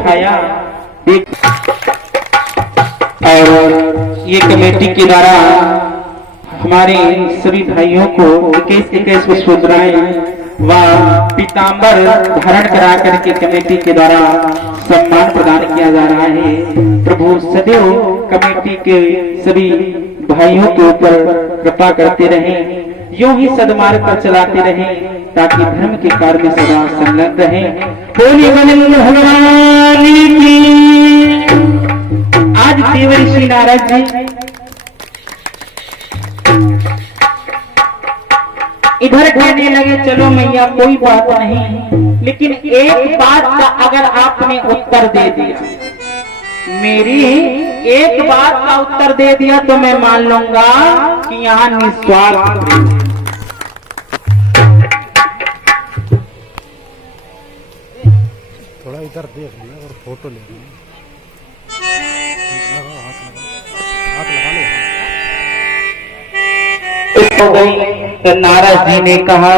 उठाया और ये कमेटी के द्वारा हमारे सभी भाइयों को 21 पुष्पमुद्राएं व पीतांबर धारण करा करके कमेटी के द्वारा सम्मान प्रदान किया जा रहा है। प्रभु सदैव कमेटी के सभी भाइयों के ऊपर कृपा करते रहें, यूं ही सदमार्ग पर चलाते रहें ताकि धर्म के कार्य में सदा संलग्न रहें। बोली गोविंद भगवान की। आज देवर्षि नारद जी इधर कहने लगे चलो मैया कोई बात नहीं, लेकिन एक बात का अगर आपने उत्तर दे दिया, मेरी एक बात का उत्तर दे दिया तो मैं मान लूंगा कि यहाँ निस्वार्थ। थोड़ा इधर देख लिया और फोटो ले लिया। हाथ लगा लो। हो गई तो नारद जी ने कहा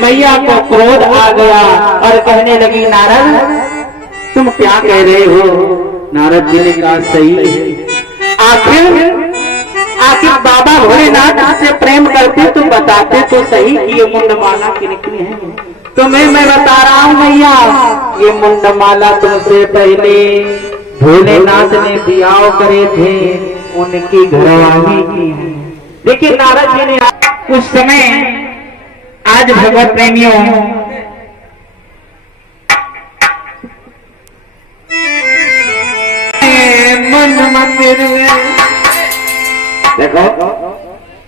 मैया को क्रोध आ गया और कहने लगी नारद तुम क्या कह रहे हो। नारद जी ने कहा सही है, आखिर बाबा भोलेनाथ से प्रेम करते तो बताते तो सही कि ये मुंडमाला किनकी है। तो मैं बता रहा हूँ मैया, ये मुंडमाला तुमसे पहले भोलेनाथ ने बियाह करे थे, उनकी घरवाली की है। देखिए नारद जी ने कुछ समय आज भगवत प्रेमियों मन मंदिर में देखो,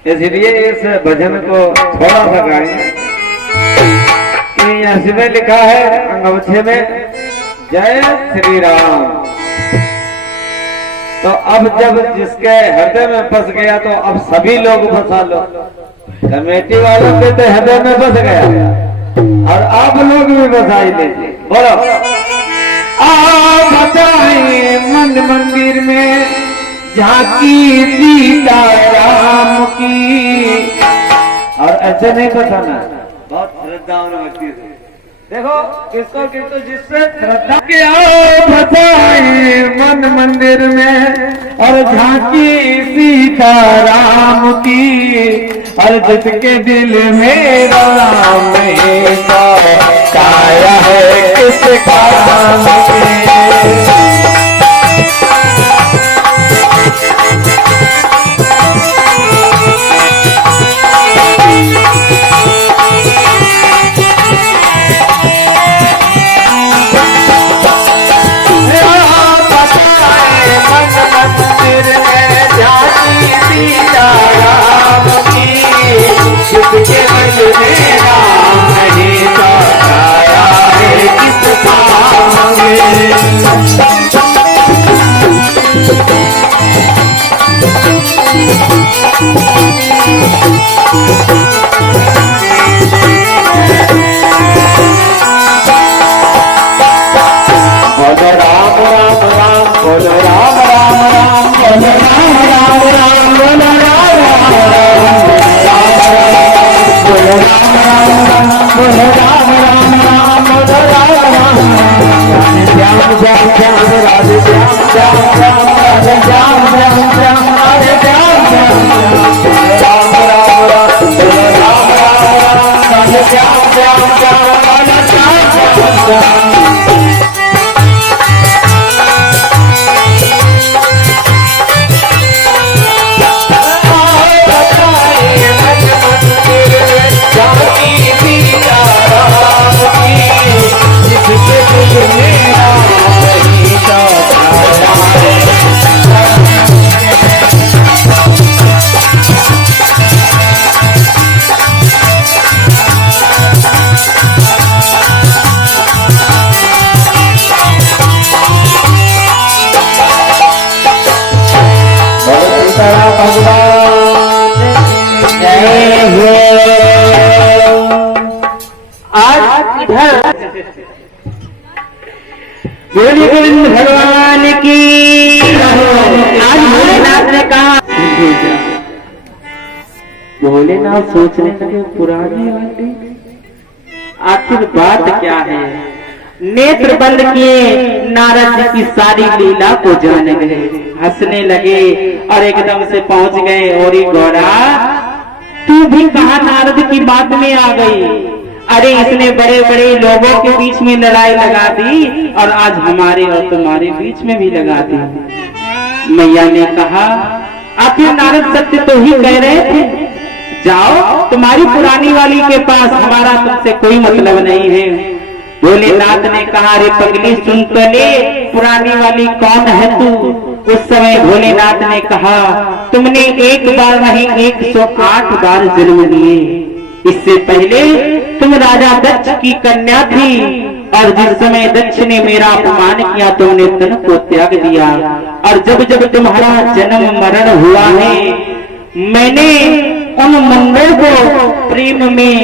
इसलिए इस भजन को थोड़ा सा गाएंगे। यहाँ में लिखा है अंगूठे में जय श्री राम। तो अब जब जिसके हृदय में फंस गया तो अब सभी लोग फंसा लो। कमेटी वालों के तो हृदय में फंस गया और आप लोग भी फंसाई लीजिए। बोलो बताए मन मंदिर में झांकी सीता राम की। और ऐसे नहीं फंसाना, बहुत श्रद्धा और भक्ति से देखो किसको जिससे श्रद्धा के आओ बताए मन मंदिर में और झांकी सीता राम की। और जिसके दिल में राम काया है किस काम के। बोली गोविंद भगवान की। आज भोलेनाथ ने कहा, भोलेनाथ सोचने लगे पुरानी आंटी आखिर बात क्या है। नेत्र बंद किए, नारद जी की सारी लीला को जान गए, हंसने लगे और एकदम से पहुंच गए। और गौरा तू भी कहा नारद की बात में आ गई। अरे इसने बड़े बड़े लोगों के बीच में लड़ाई लगा दी और आज हमारे और तुम्हारे बीच में भी लगा दी। मैया ने कहा आखिर नारद सत्य तो ही कह रहे थे, जाओ तुम्हारी पुरानी वाली के पास, हमारा तुमसे कोई मतलब नहीं है। भोलेनाथ ने कहा अरे पगली सुन तो ले, पुरानी वाली कौन है तू। उस समय भोलेनाथ ने कहा तुमने एक बार नहीं 108 बार जन्म लिए। इससे पहले तुम राजा दक्ष की कन्या थी और जिस समय दक्ष ने मेरा अपमान किया तुमने तन को त्याग दिया। और जब जब तुम्हारा जन्म मरण हुआ है मैंने उन मुंडों को प्रेम में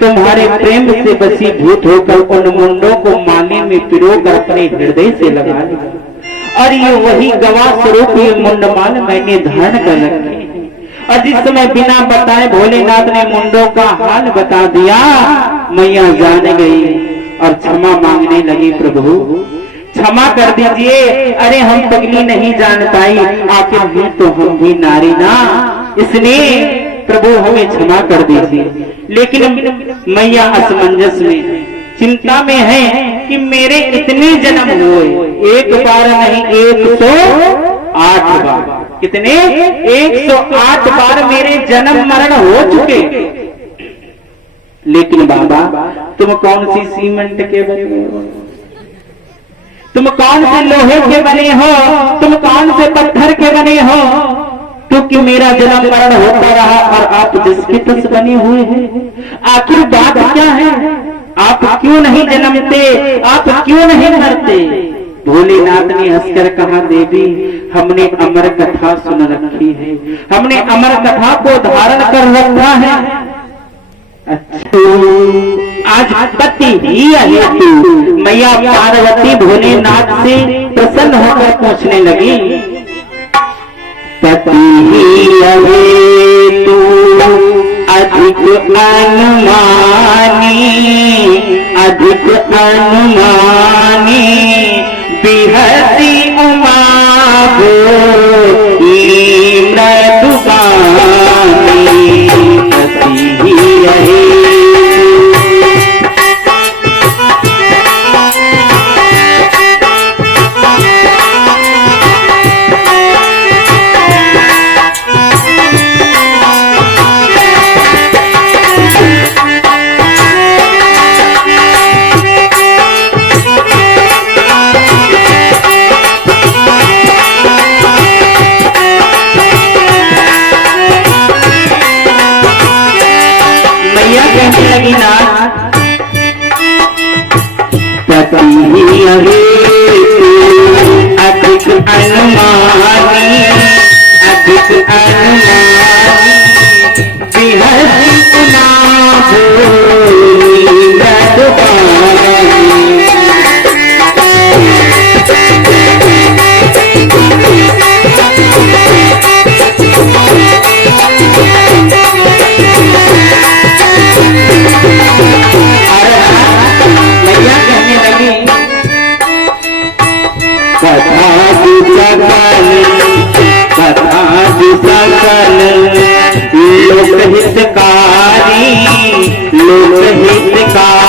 तुम्हारे प्रेम से वशीभूत होकर उन मुंडों को माले में पिरोकर अपने हृदय से लगा लिया और ये वही गवाह स्वरूप ये मुंडमाल मैंने धारण कर रखे। और जिस समय बिना बताए भोलेनाथ ने मुंडों का हाल बता दिया, मैया जान गई और क्षमा मांगने लगी, प्रभु क्षमा कर दीजिए। अरे हम पगली नहीं जान पाई, आखिर हैं तो हम भी नारी ना, इसलिए प्रभु हमें क्षमा कर दीजिए। लेकिन मैया असमंजस में चिंता में है कि मेरे इतने जन्म हुए, एक बार नहीं 108 बार। कितने? 108 बार मेरे जन्म मरण हो चुके। लेकिन बाबा तुम कौन सी सीमेंट के बने हो, तुम कौन से लोहे के बने हो, तुम कौन से पत्थर के बने हो, क्योंकि मेरा जन्म मरण होता रहा और आप जिसके तस बने हुए हैं। आखिर बात क्या है, आप क्यों नहीं जन्मते, आप क्यों नहीं मरते। भोलेनाथ ने हंसकर कहा देवी हमने अमर कथा सुन रखी है, हमने अमर कथा को धारण कर रखा है। अच्छा आज पति ही हेतु मैया पार्वती भोलेनाथ से प्रसन्न होकर पूछने लगी, पति ही हेतु अधिक अनुमानी, अधिक अनुमानी बिहसी उमा भोली मृदुबानी, पति ही रहे। पति ही अधिक अनुमानी, अधिक अनुमानी बिहसी उमा भोली मृदुबानी। सकल लोकहितकारी, लोकहितकारी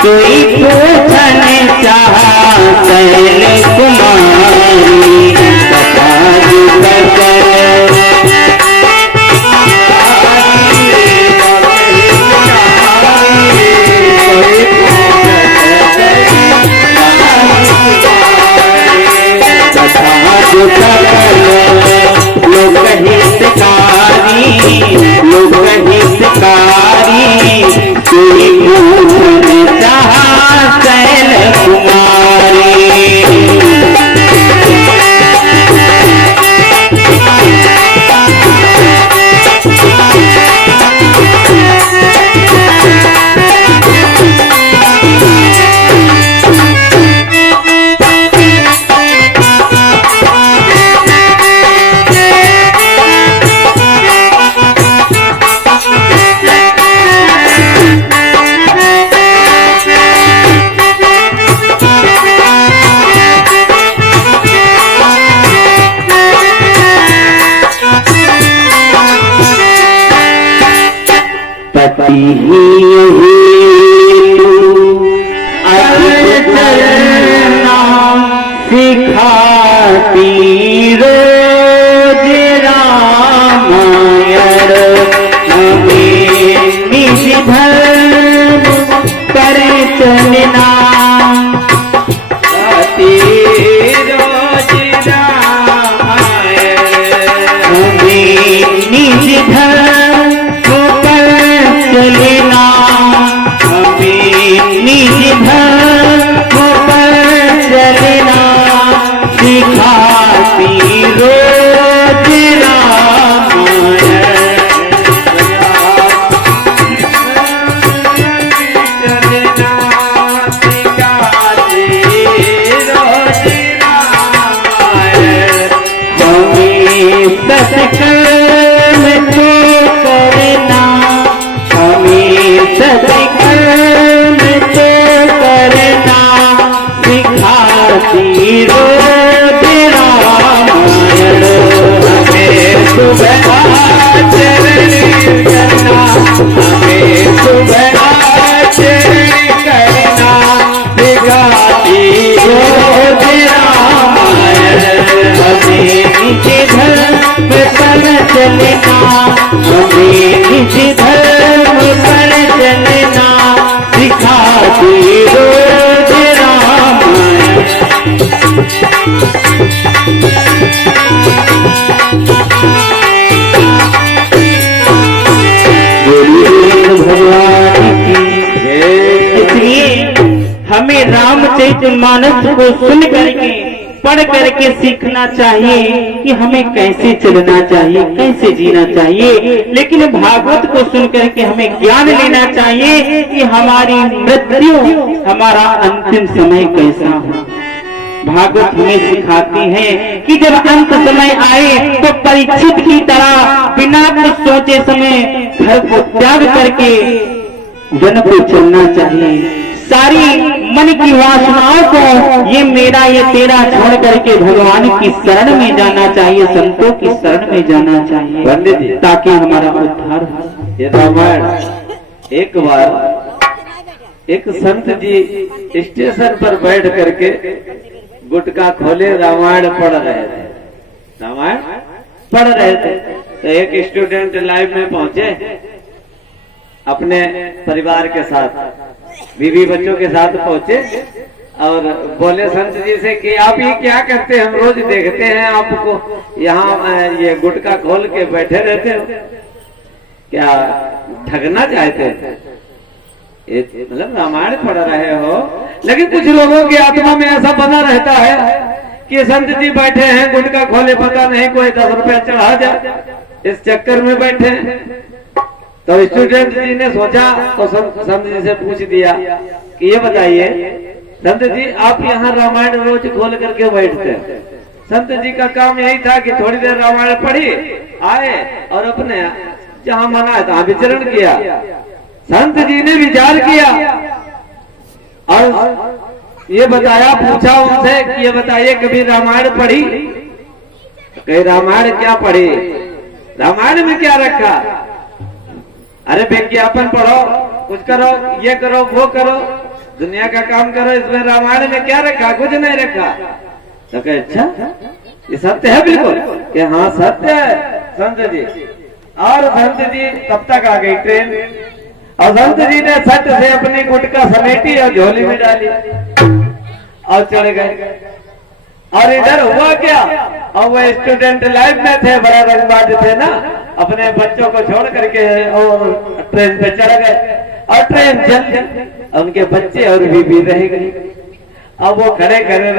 सोई पूछन चाह शैल कुमारी, कथा लोकहितकारी, लोकहितकारी कोई पूछन चाह शैल कुमारी। सिखाती ही हेतु चलना सिखाती रोज रामायण हमें निज धर्म पर चलना निज धर्म पर चलना हमें निज धर्म पर चलना सिखाती रोज रामायण चलना सिखाती रोज रामायण हमें सत्कर्म को करना हमें सत्कर्म को करना सिखाती रोज रामायण हमें सुबह आचरण करना हमें सुबह आचरण करना सिखाती रोज रामायण हमें निज धर्म पर चलना हमें निज धर्म पर चलना सिखाती रोज रामायण भगवान की इसलिए हमें रामचरितमानस को सुन करके पढ़ करके सीखना चाहिए कि हमें कैसे चलना चाहिए, कैसे जीना चाहिए। लेकिन भागवत को सुन करके हमें ज्ञान लेना चाहिए कि हमारी मृत्यु, हमारा अंतिम समय कैसा हो। भागवत हमें सिखाती है कि जब अंत समय आए तो परीक्षित की तरह बिना कुछ सोचे समय घर को त्याग करके वन को चलना चाहिए। सारी मन की वासनाओं को ये मेरा ये तेरा छोड़ करके भगवान की शरण में जाना चाहिए, संतों की शरण में जाना चाहिए पंडित जी, ताकि हमारा उद्धार हो। ये रामायण एक बार एक संत जी स्टेशन पर बैठ करके गुटका खोले रामायण पढ़ रहे थे। रामायण पढ़ रहे थे तो एक स्टूडेंट लाइव में पहुंचे अपने परिवार के साथ, बीवी बच्चों के साथ पहुंचे और बोले संत जी से कि आप ये क्या करते हैं, हम रोज देखते हैं आपको यहाँ ये गुटखा खोल के बैठे रहते हो, क्या ठगना चाहते हैं? मतलब रामायण पढ़ रहे हो, लेकिन कुछ लोगों की आत्मा में ऐसा बना रहता है कि संत जी बैठे हैं गुटखा खोले, पता नहीं कोई 10 रुपया चढ़ा जाए, इस चक्कर में बैठे हैं। तो स्टूडेंट जी ने सोचा तो संत जी से पूछ दिया कि ये बताइए संत जी आप यहाँ रामायण रोज खोल करके बैठते हैं। संत जी का काम यही था कि थोड़ी देर रामायण पढ़ी, आए और अपने जहाँ मना है तहाँ विचरण किया। संत जी ने विचार किया और ये बताया, पूछा उनसे कि ये बताइए कभी रामायण पढ़ी? कहीं रामायण क्या पढ़ी, रामायण में क्या रखा? अरे विज्ञापन पढ़ो, कुछ करो, ये करो, वो करो, दुनिया का काम करो, इसमें रामायण में क्या रखा? कुछ नहीं रखा। तो कहे अच्छा ये सत्य है? बिल्कुल कि हाँ सत्य है संत जी। और संत जी तब तक आ गई ट्रेन और संत जी ने सट से अपनी गुटका समेटी और झोली में डाली और चढ़ गए। और इधर हुआ क्या, और वो स्टूडेंट लाइफ में थे, बड़ा रंगबाज थे ना, अपने बच्चों को छोड़ करके और ट्रेन पे चढ़ गए और ट्रेन चल गई, उनके बच्चे और बीबी रह गई। अब वो खड़े खड़े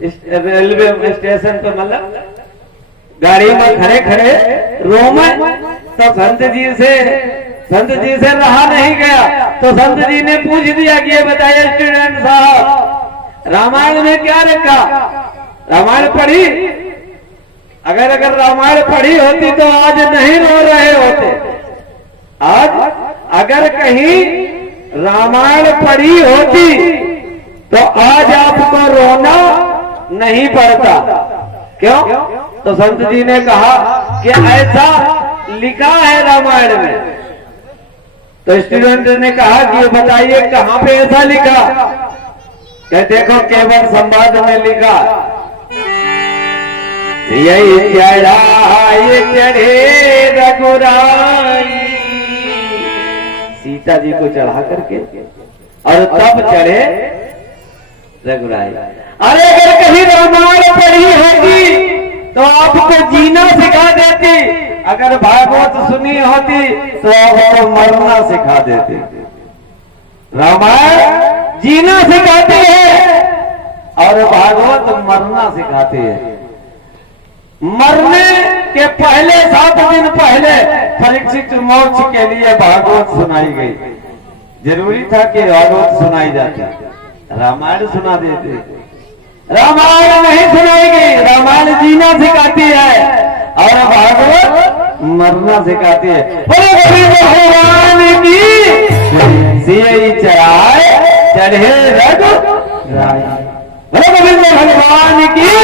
रेलवे स्टेशन पर, मतलब गाड़ी में खड़े खड़े रो में, तो संत जी से रहा नहीं गया। तो संत जी ने पूछ दिया कि ये बताइए स्टूडेंट साहब रामायण में क्या रखा? रामायण पढ़ी? अगर रामायण पढ़ी होती तो आज नहीं रो रहे होते। आज अगर कहीं रामायण पढ़ी होती तो आज आपको रोना नहीं पड़ता। क्यों? तो संत जी ने कहा कि ऐसा लिखा है रामायण में, तो स्टूडेंट ने कहा कि ये बताइए कहाँ पे ऐसा लिखा? क्या देखो केवल संवाद में लिखा, यही चढ़ाई चढ़े रघुराई, सीता जी को चढ़ा करके और तब चढ़े रघुराई। अरे अगर कहीं रामायण पढ़ी होती तो आपको जीना सिखा देती, अगर भागवत सुनी होती तो आपको मरना सिखा देती। रामायण जीना सिखाती है और भागवत मरना सिखाती है। मरने के पहले 7 दिन पहले परीक्षित मोक्ष के लिए भागवत सुनाई गई। जरूरी था कि भागवत सुनाई जाती, रामायण सुना देते। रामायण नहीं सुनाई गई। रामायण जीना सिखाती है और भागवत मरना सिखाती है। बोले गोविंद भगवान की सियई चढ़ाए चढ़े रघुराई। बोले गोविंद भगवान की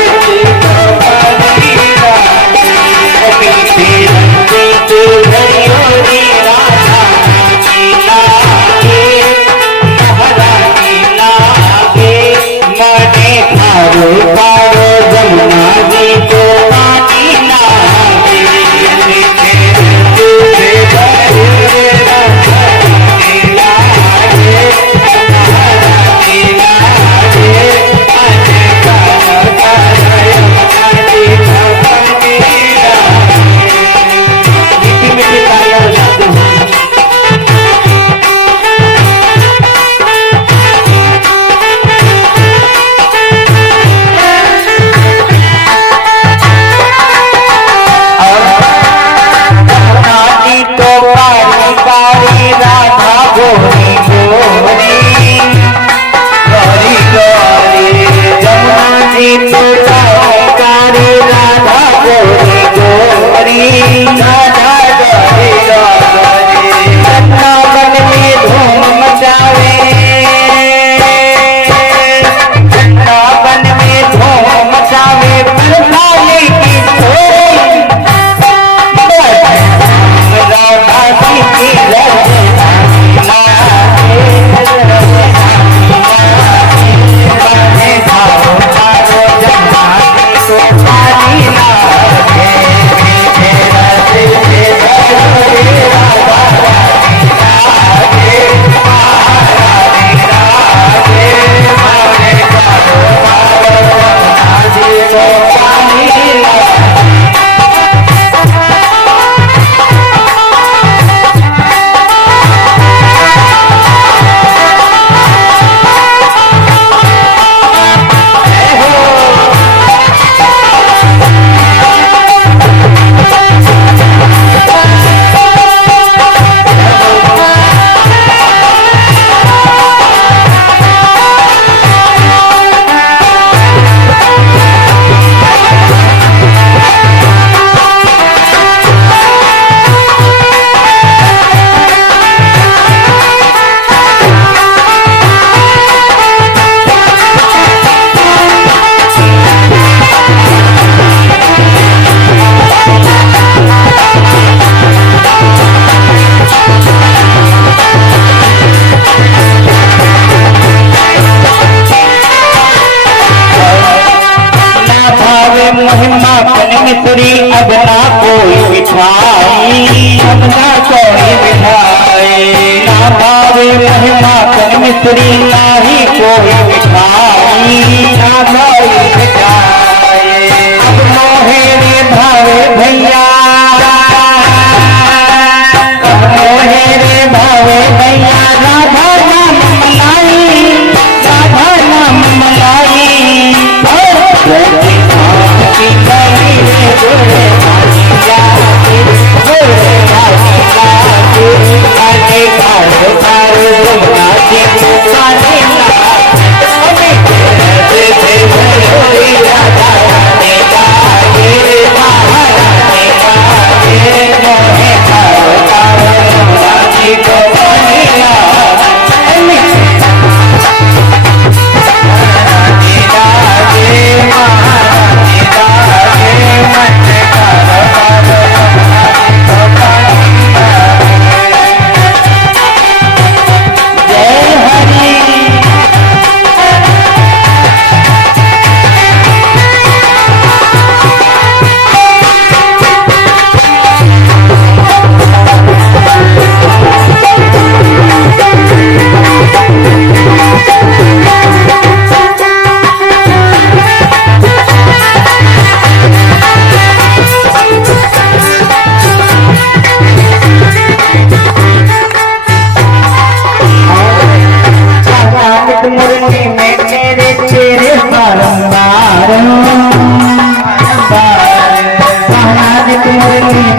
Hey,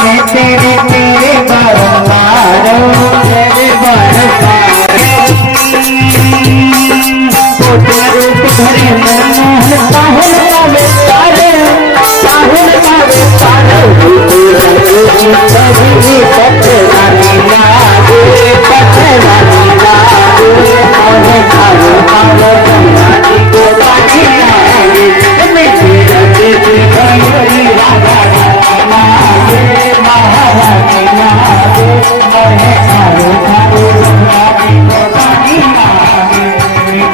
में तेरे तेरे बारंबार तेरे बारंबार कोटि रूप धरे मनमोहन साहुल पावे तारे साहुल पावे तारे कभी पथरानी लागे पथरानी लागे मोहे थारो पावे जमानी को पानी लागे मेरे रंगे से भरी राधा लागे महारानी लागे मोहे थारो थारो जमानी को पानी लागे पानी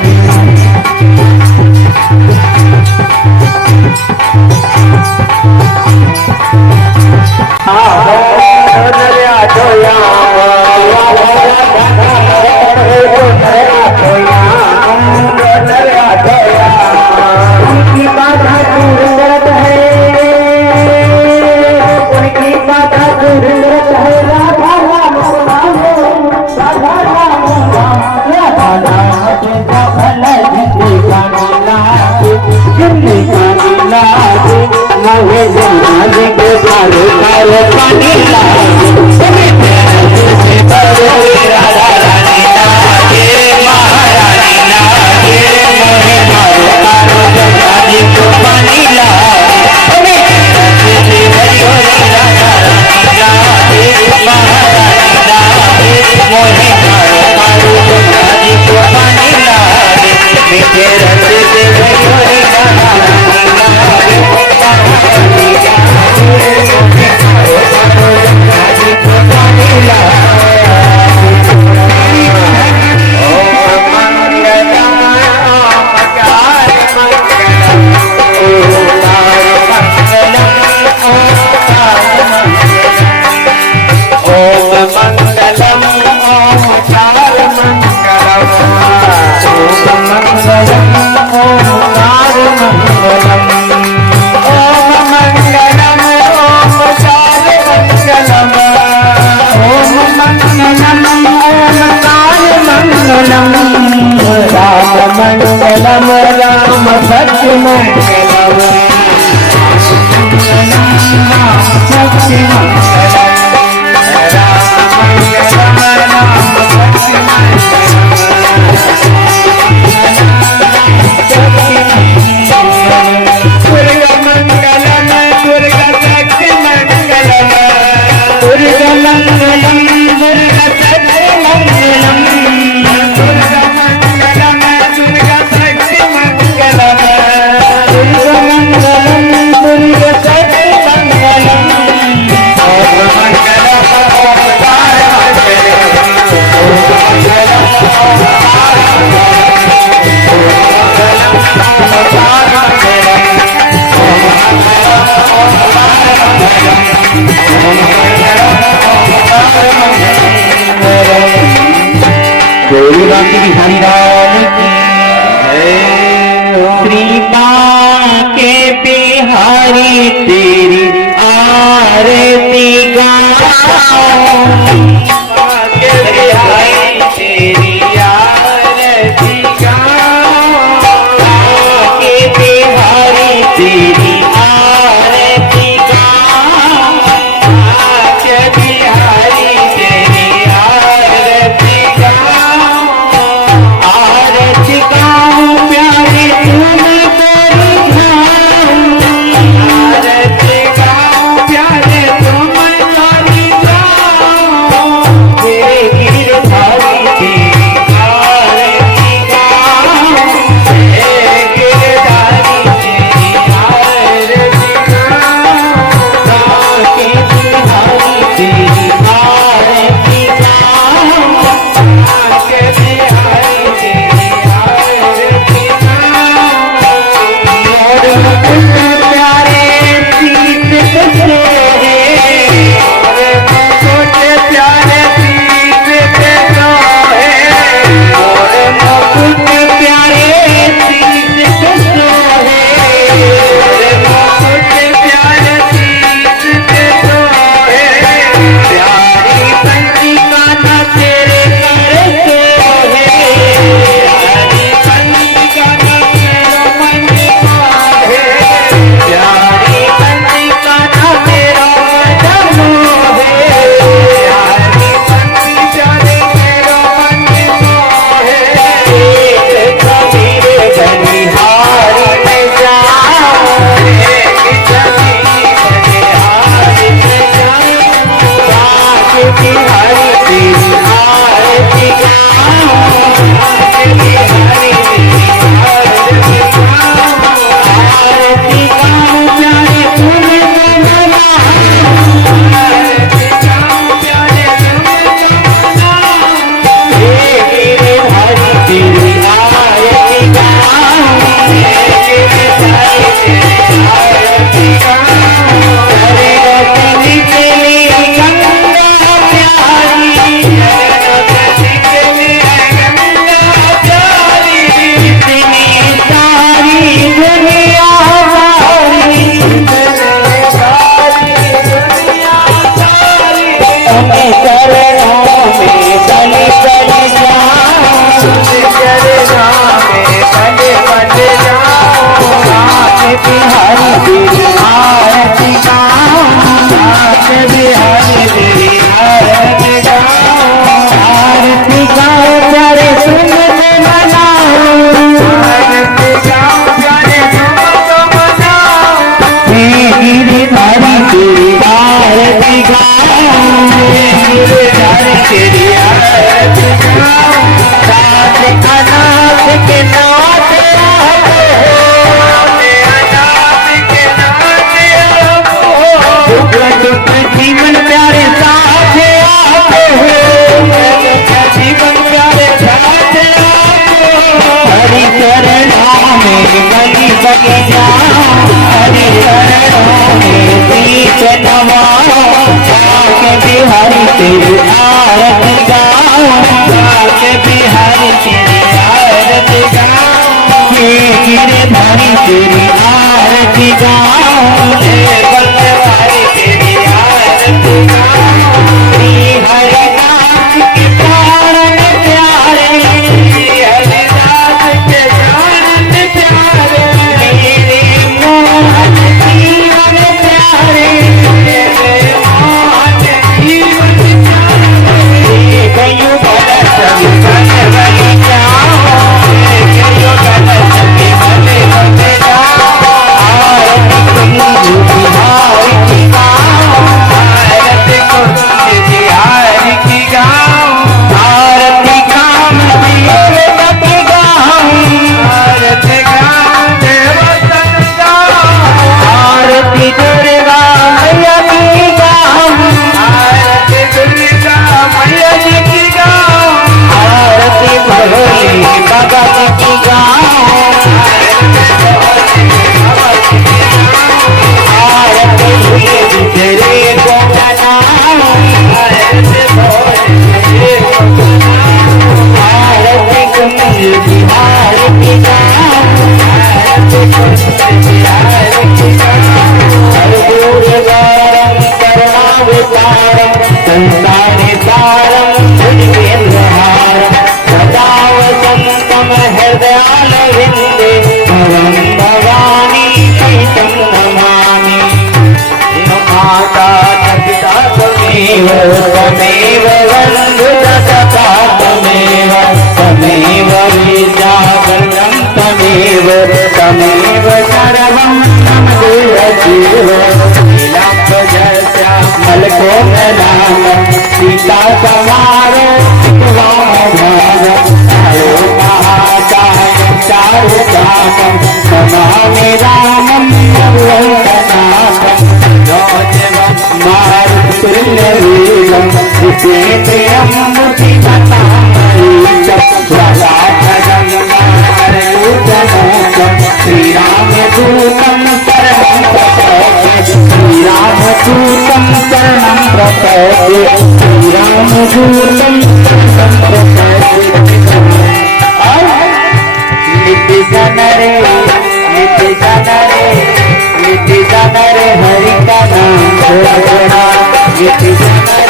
मंगलम राम सत्य मंगलम सत्य बिहारी लाल की श्री के बिहारी तेरी आरती गाओ के बिहारी तेरी आरती गाओ के बिहारी तेरी आरती गाओ के बिहारी तेरी आरती गाओ आरती गाओ प्यारे तुम करो आरती तुमने चरणों में चले चले जाओ, चरणों में चले चले जाओ। नाथ बिहारी तेरी आरती गाओ, नाथ बिहारी तेरी आरती गाओ, आरती गाओ प्यारे तुमको मनाओ, आरती गाओ प्यारे तुमको मनाओ। गिरधारी तेरी आरती गाओ, गिरधारी तेरी आरती गाओ। नाथ अनाथ के नाथ आप हो, अनाथ के नाथ आप हो। दुख दुख जीवन प्यारे साथ आप हो, दुख जीवन प्यारे साथ आप हो। हरि चरणों में बलि बलि जाओ, हरि चरणों में शीश नवाओ। नाथ बिहारी तेरी आरती गाओ, नाथ बिहारी तेरी आरती गाओ। हे गिरधारी तेरी आरती गाओ, हे बलवारी तेरी आरती गाओ। श्री हरिदास के प्राण प्यारे, हरिदास के प्राण प्यारे, मेरे मोहन जीवन प्यारे, मेरे मोहन जीवन प्यारे। गयो बल सभी बल बलि जाओ, गयो बल सभी बल बलि जाओ। आरती कुंज बिहारी की गाओ, आरती कुंज बिहारी की गाओ। आरती काम देवता की गाओ, आरती काम देवता की गाओ। आरती दुर्गा मैया की गाओ, आरती दुर्गा मैया जी की गाओ। आरती भोले बाबा जी की गाओ, आरती भोले तेरे को मनाओ, आरती भोले को मनाओ। आरती कुंज बिहारी की गाओ, आरती कुंज बिहारी की गाओ। कर्पूरगारं करुणावतारं संसारे सारं भुजगेन्द्रहारं सदा वसन्तं हृदयालविन्दे भवं भवानी चैतं नमामि। माता पिता त्वमेव, त्वमेव बन्धुः सखा त्वमेव, त्वमेव विद्याधरं त्वमेव, त्वमेव सर्वं मम देवदेव। नीलाम्बरश्यामल कोमलांग सीता समारो चितवामभाग। आयो महाकाय चारुचापं नमामि रामं सर्वैकनाथं। मारुतुल्यवेगं जितेन्द्रियं बुद्धिमतामरीशं। स्वराटं मारुतमोक्षं श्रीरामदूतं शरणं प्रपद्ये, श्रीरामदूतं शरणं प्रपद्ये, श्रीरामदूतं शरणं प्रपद्ये। नित्य जनरे नित्य जनरे नित्य जनरे हरि का नाम छोड़ा, नित्य जनरे